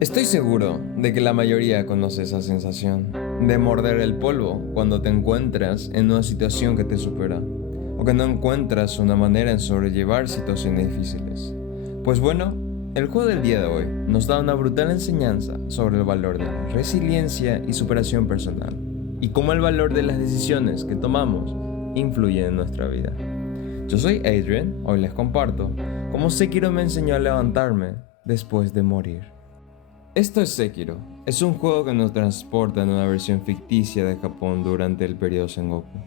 Estoy seguro de que la mayoría conoce esa sensación de morder el polvo cuando te encuentras en una situación que te supera o que no encuentras una manera en sobrellevar situaciones difíciles. Pues bueno, el juego del día de hoy nos da una brutal enseñanza sobre el valor de la resiliencia y superación personal y cómo el valor de las decisiones que tomamos influye en nuestra vida. Yo soy Adrian, hoy les comparto cómo Sekiro me enseñó a levantarme después de morir. Esto es Sekiro. Es un juego que nos transporta en una versión ficticia de Japón durante el periodo Sengoku.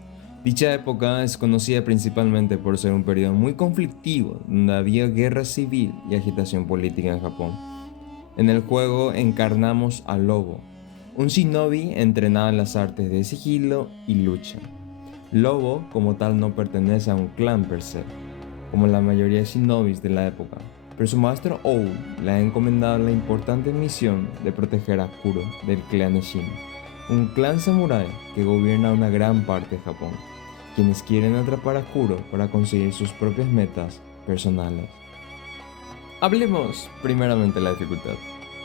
Dicha época es conocida principalmente por ser un periodo muy conflictivo, donde había guerra civil y agitación política en Japón. En el juego encarnamos a Lobo, un shinobi entrenado en las artes de sigilo y lucha. Lobo, como tal, no pertenece a un clan per se, como la mayoría de shinobis de la época, pero su maestro Ou le ha encomendado la importante misión de proteger a Kuro del clan Shin, un clan samurái que gobierna una gran parte de Japón, quienes quieren atrapar a Kuro para conseguir sus propias metas personales. Hablemos primeramente de la dificultad.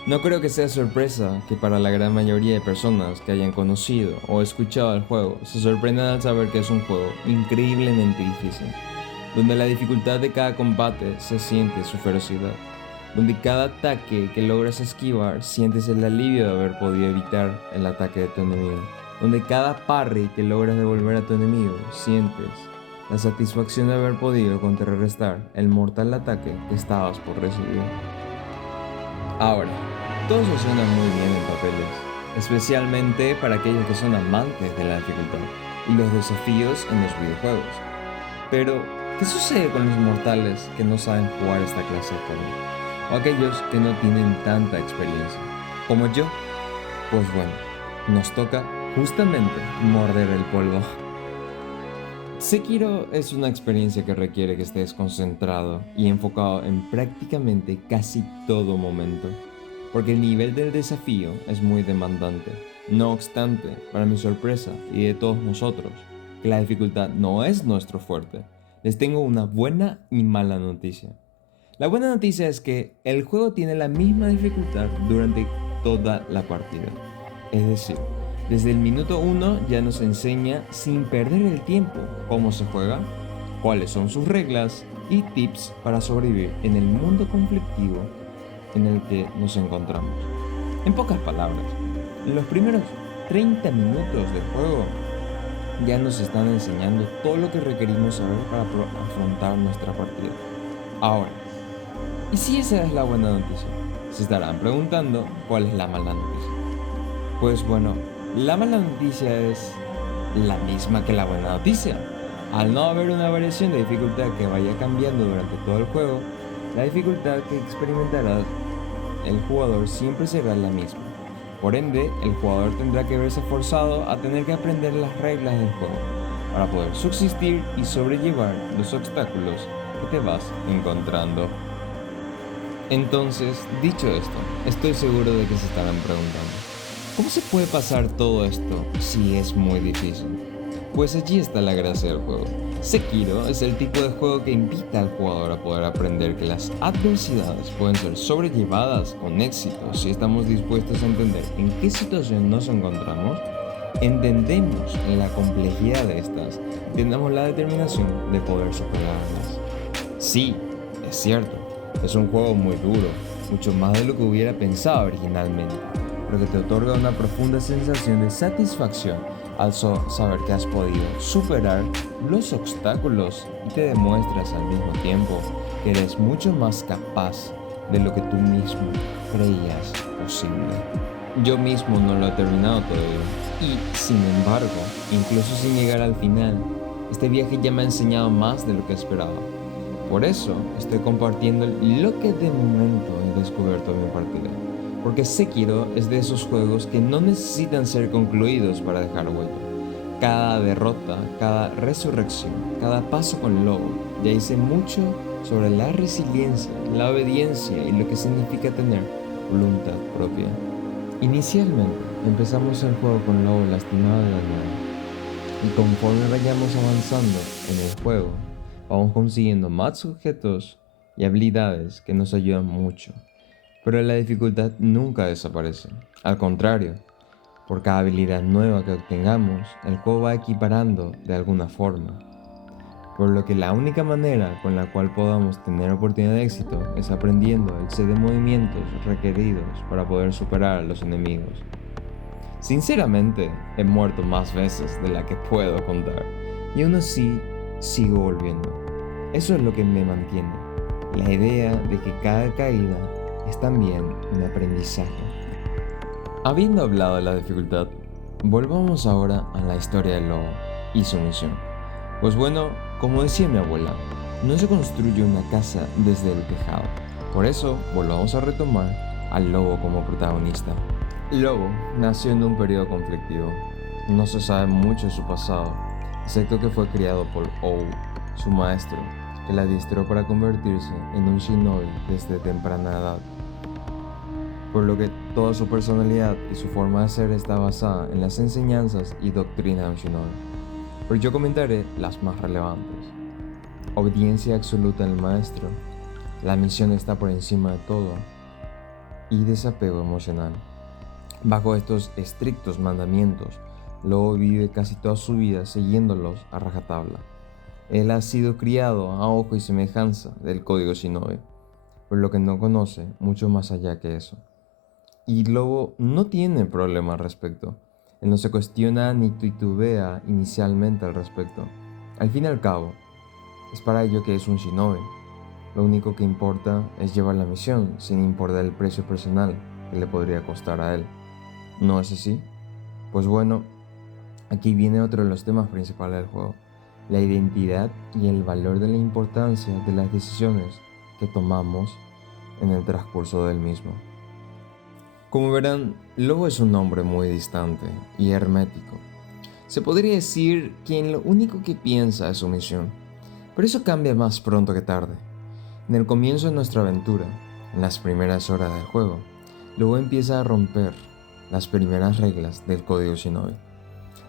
No creo que sea sorpresa que para la gran mayoría de personas que hayan conocido o escuchado el juego se sorprendan al saber que es un juego increíblemente difícil, donde la dificultad de cada combate se siente su ferocidad, donde cada ataque que logras esquivar sientes el alivio de haber podido evitar el ataque de tu enemigo, donde cada parry que logras devolver a tu enemigo sientes la satisfacción de haber podido contrarrestar el mortal ataque que estabas por recibir. Ahora, todo eso suena muy bien en papeles, especialmente para aquellos que son amantes de la dificultad y los desafíos en los videojuegos. Pero, ¿qué sucede con los mortales que no saben jugar esta clase de juego? O aquellos que no tienen tanta experiencia, como yo. Pues bueno, nos toca justamente morder el polvo. Sekiro es una experiencia que requiere que estés concentrado y enfocado en prácticamente casi todo momento, porque el nivel del desafío es muy demandante. No obstante, para mi sorpresa y de todos nosotros, que la dificultad no es nuestro fuerte, les tengo una buena y mala noticia. La buena noticia es que el juego tiene la misma dificultad durante toda la partida. Es decir, desde el minuto 1 ya nos enseña sin perder el tiempo cómo se juega, cuáles son sus reglas y tips para sobrevivir en el mundo conflictivo en el que nos encontramos. En pocas palabras, en los primeros 30 minutos de juego ya nos están enseñando todo lo que requerimos saber para afrontar nuestra partida. Ahora, ¿y si esa es la buena noticia? Se estarán preguntando cuál es la mala noticia. Pues bueno, la mala noticia es la misma que la buena noticia. Al no haber una variación de dificultad que vaya cambiando durante todo el juego, la dificultad que experimentará el jugador siempre será la misma. Por ende, el jugador tendrá que verse forzado a tener que aprender las reglas del juego para poder subsistir y sobrellevar los obstáculos que te vas encontrando. Entonces, dicho esto, estoy seguro de que se estarán preguntando, ¿cómo se puede pasar todo esto si es muy difícil? Pues allí está la gracia del juego. Sekiro es el tipo de juego que invita al jugador a poder aprender que las adversidades pueden ser sobrellevadas con éxito si estamos dispuestos a entender en qué situación nos encontramos, entendemos la complejidad de estas y tenemos la determinación de poder superarlas. Sí, es cierto, es un juego muy duro, mucho más de lo que hubiera pensado originalmente, pero que te otorga una profunda sensación de satisfacción al saber que has podido superar los obstáculos y te demuestras al mismo tiempo que eres mucho más capaz de lo que tú mismo creías posible. Yo mismo no lo he terminado todavía y, sin embargo, incluso sin llegar al final, este viaje ya me ha enseñado más de lo que esperaba. Por eso estoy compartiendo lo que de momento he descubierto en mi partida. Porque Sekiro es de esos juegos que no necesitan ser concluidos para dejar huella. Cada derrota, cada resurrección, cada paso con Lobo, ya hice mucho sobre la resiliencia, la obediencia y lo que significa tener voluntad propia. Inicialmente empezamos el juego con Lobo lastimado de la nada, y conforme vayamos avanzando en el juego, vamos consiguiendo más objetos y habilidades que nos ayudan mucho. Pero la dificultad nunca desaparece. Al contrario, por cada habilidad nueva que obtengamos, el juego va equiparando de alguna forma. Por lo que la única manera con la cual podamos tener oportunidad de éxito es aprendiendo el set de movimientos requeridos para poder superar a los enemigos. Sinceramente, he muerto más veces de la que puedo contar, y aún así sigo volviendo. Eso es lo que me mantiene, la idea de que cada caída es también un aprendizaje. Habiendo hablado de la dificultad, volvamos ahora a la historia del lobo y su misión. Pues bueno, como decía mi abuela, no se construye una casa desde el tejado. Por eso, volvamos a retomar al lobo como protagonista. Lobo nació en un periodo conflictivo. No se sabe mucho de su pasado, excepto que fue criado por Ou, su maestro, que la adiestró para convertirse en un shinobi desde temprana edad. Por lo que toda su personalidad y su forma de ser está basada en las enseñanzas y doctrinas de un shinobi. Pero yo comentaré las más relevantes. Obediencia absoluta al maestro, la misión está por encima de todo, y desapego emocional. Bajo estos estrictos mandamientos, Lobo vive casi toda su vida siguiéndolos a rajatabla. Él ha sido criado a ojo y semejanza del código Shinobi, por lo que no conoce mucho más allá que eso. Y Lobo no tiene problema al respecto. Él no se cuestiona ni titubea inicialmente al respecto. Al fin y al cabo, es para ello que es un Shinobi. Lo único que importa es llevar la misión, sin importar el precio personal que le podría costar a él. ¿No es así? Pues bueno, aquí viene otro de los temas principales del juego: la identidad y el valor de la importancia de las decisiones que tomamos en el transcurso del mismo. Como verán, Lobo es un hombre muy distante y hermético. Se podría decir que en lo único que piensa es su misión, pero eso cambia más pronto que tarde. En el comienzo de nuestra aventura, en las primeras horas del juego, Lobo empieza a romper las primeras reglas del código Shinobi.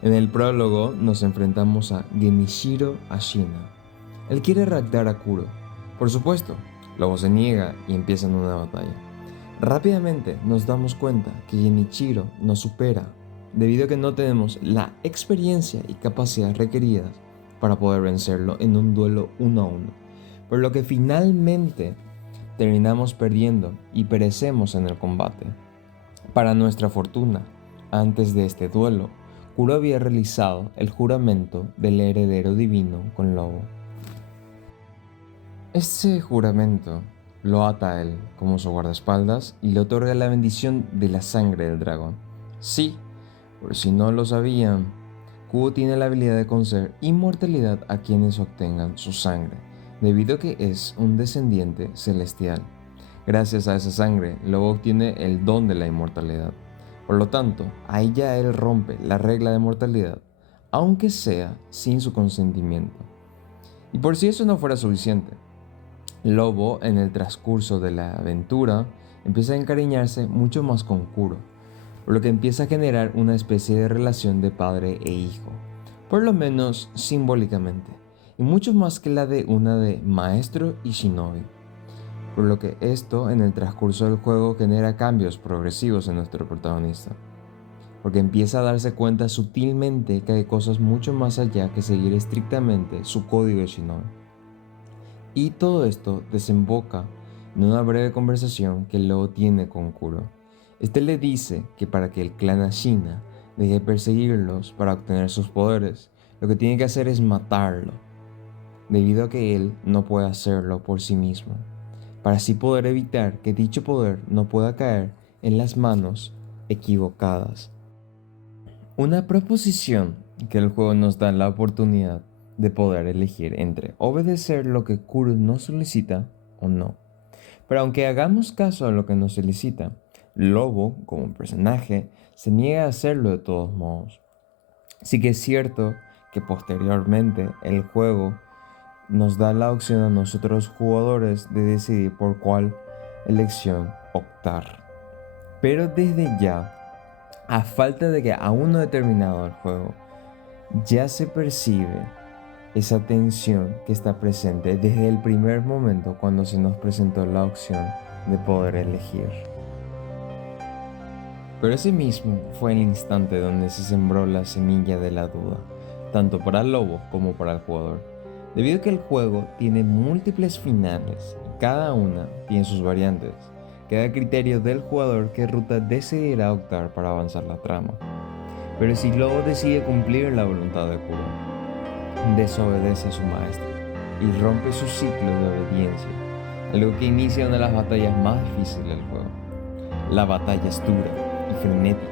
En el prólogo nos enfrentamos a Genichiro Ashina. Él quiere raptar a Kuro. Por supuesto, Lobo se niega y empiezan una batalla. Rápidamente nos damos cuenta que Genichiro nos supera, debido a que no tenemos la experiencia y capacidad requeridas para poder vencerlo en un duelo 1 a 1, por lo que finalmente terminamos perdiendo y perecemos en el combate. Para nuestra fortuna, antes de este duelo, Kuro había realizado el juramento del heredero divino con Lobo. Este juramento lo ata a él como su guardaespaldas y le otorga la bendición de la sangre del dragón. Sí, por si no lo sabían, Kuro tiene la habilidad de conceder inmortalidad a quienes obtengan su sangre, debido a que es un descendiente celestial. Gracias a esa sangre, Lobo obtiene el don de la inmortalidad. Por lo tanto, ahí ya él rompe la regla de mortalidad, aunque sea sin su consentimiento. Y por si eso no fuera suficiente, Lobo, en el transcurso de la aventura, empieza a encariñarse mucho más con Kuro, por lo que empieza a generar una especie de relación de padre e hijo, por lo menos simbólicamente, y mucho más que la de una de maestro y shinobi. Por lo que esto en el transcurso del juego genera cambios progresivos en nuestro protagonista, porque empieza a darse cuenta sutilmente que hay cosas mucho más allá que seguir estrictamente su código de shinobi. Y todo esto desemboca en una breve conversación que Lobo tiene con Kuro. Este le dice que para que el clan Ashina deje de perseguirlos para obtener sus poderes, lo que tiene que hacer es matarlo, debido a que él no puede hacerlo por sí mismo, para así poder evitar que dicho poder no pueda caer en las manos equivocadas. Una proposición que el juego nos da la oportunidad de poder elegir entre obedecer lo que Kuro nos solicita o no. Pero aunque hagamos caso a lo que nos solicita, Lobo, como personaje, se niega a hacerlo de todos modos. Sí que es cierto que posteriormente el juego nos da la opción a nosotros jugadores de decidir por cuál elección optar. Pero desde ya, a falta de que aún no he terminado el juego, ya se percibe esa tensión que está presente desde el primer momento cuando se nos presentó la opción de poder elegir. Pero ese mismo fue el instante donde se sembró la semilla de la duda, tanto para el lobo como para el jugador, debido a que el juego tiene múltiples finales y cada una tiene sus variantes. Queda a criterio del jugador qué ruta decidirá optar para avanzar la trama. Pero si Lobo decide cumplir la voluntad de Kuro, desobedece a su maestro y rompe su ciclo de obediencia, algo que inicia una de las batallas más difíciles del juego. La batalla es dura y frenética,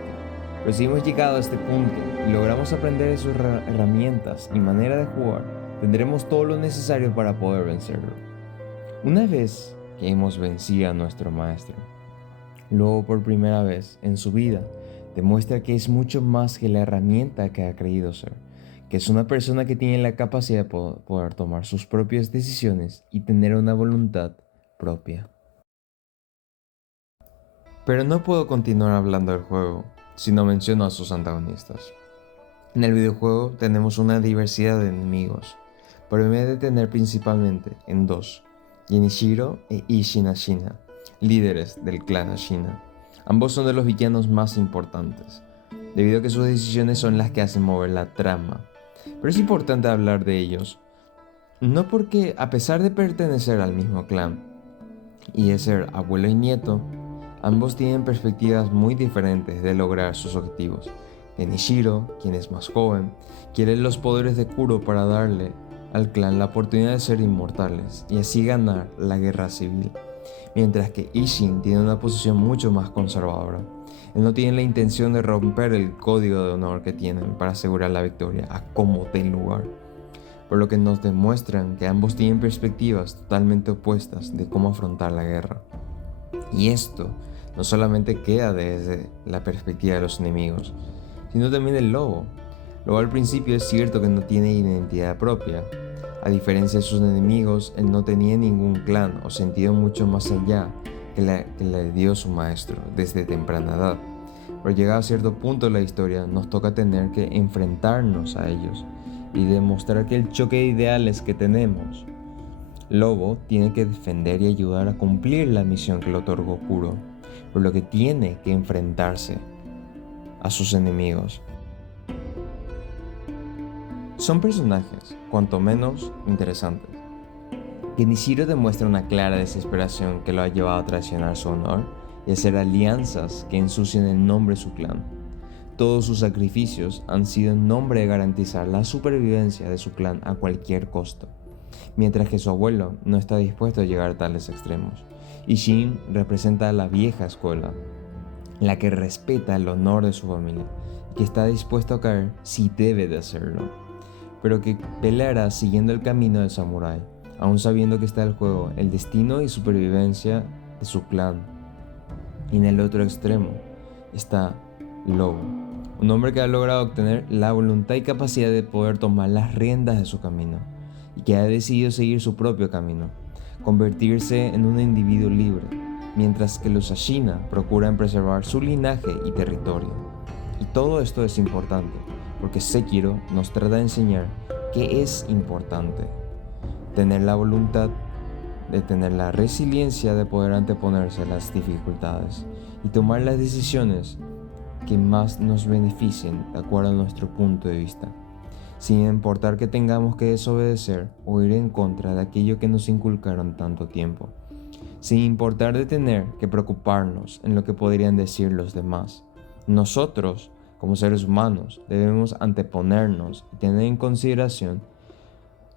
pero si hemos llegado a este punto y logramos aprender de sus herramientas y manera de jugar, tendremos todo lo necesario para poder vencerlo. Una vez que hemos vencido a nuestro maestro, Lobo por primera vez en su vida demuestra que es mucho más que la herramienta que ha creído ser, que es una persona que tiene la capacidad de poder tomar sus propias decisiones y tener una voluntad propia. Pero no puedo continuar hablando del juego si no menciono a sus antagonistas. En el videojuego tenemos una diversidad de enemigos, pero me voy a detener principalmente en dos: Genichiro e Isshin Ashina, líderes del clan Ashina. Ambos son de los villanos más importantes, debido a que sus decisiones son las que hacen mover la trama. Pero es importante hablar de ellos, no porque a pesar de pertenecer al mismo clan y de ser abuelo y nieto, ambos tienen perspectivas muy diferentes de lograr sus objetivos. Genichiro, quien es más joven, quiere los poderes de Kuro para darle al clan la oportunidad de ser inmortales y así ganar la guerra civil, mientras que Isshin tiene una posición mucho más conservadora. Él no tiene la intención de romper el código de honor que tienen para asegurar la victoria a como dé lugar, por lo que nos demuestran que ambos tienen perspectivas totalmente opuestas de cómo afrontar la guerra. Y esto no solamente queda desde la perspectiva de los enemigos, sino también del lobo. Lobo al principio es cierto que no tiene identidad propia. A diferencia de sus enemigos, él no tenía ningún clan o sentido mucho más allá que le dio su maestro desde temprana edad. Pero llegado a cierto punto de la historia, nos toca tener que enfrentarnos a ellos y demostrar que el choque de ideales que tenemos. Lobo tiene que defender y ayudar a cumplir la misión que le otorgó Kuro, por lo que tiene que enfrentarse a sus enemigos. Son personajes, cuanto menos, interesantes. Genichiro demuestra una clara desesperación que lo ha llevado a traicionar su honor y hacer alianzas que ensucian el nombre de su clan. Todos sus sacrificios han sido en nombre de garantizar la supervivencia de su clan a cualquier costo, mientras que su abuelo no está dispuesto a llegar a tales extremos. Isshin representa a la vieja escuela, la que respeta el honor de su familia y que está dispuesto a caer si debe de hacerlo, pero que peleará siguiendo el camino del samurái, aún sabiendo que está en juego el destino y supervivencia de su clan. Y en el otro extremo está Lobo, un hombre que ha logrado obtener la voluntad y capacidad de poder tomar las riendas de su camino y que ha decidido seguir su propio camino, convertirse en un individuo libre, mientras que los Ashina procuran preservar su linaje y territorio. Y todo esto es importante, porque Sekiro nos trata de enseñar que es importante tener la voluntad, de tener la resiliencia de poder anteponerse a las dificultades y tomar las decisiones que más nos beneficien de acuerdo a nuestro punto de vista, sin importar que tengamos que desobedecer o ir en contra de aquello que nos inculcaron tanto tiempo, sin importar de tener que preocuparnos en lo que podrían decir los demás. Nosotros, como seres humanos, debemos anteponernos y tener en consideración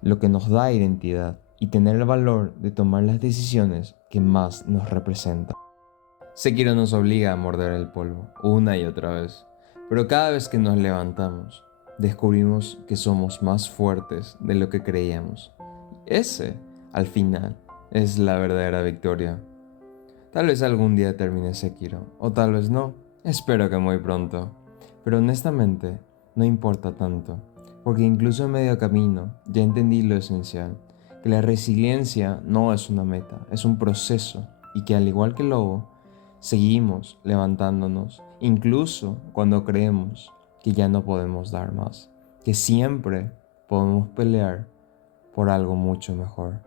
lo que nos da identidad y tener el valor de tomar las decisiones que más nos representan. Sekiro nos obliga a morder el polvo una y otra vez, pero cada vez que nos levantamos, descubrimos que somos más fuertes de lo que creíamos. Ese, al final, es la verdadera victoria. Tal vez algún día termine Sekiro, o tal vez no. Espero que muy pronto. Pero honestamente, no importa tanto, porque incluso en medio camino ya entendí lo esencial, que la resiliencia no es una meta, es un proceso, y que al igual que Lobo, seguimos levantándonos, incluso cuando creemos que ya no podemos dar más, que siempre podemos pelear por algo mucho mejor.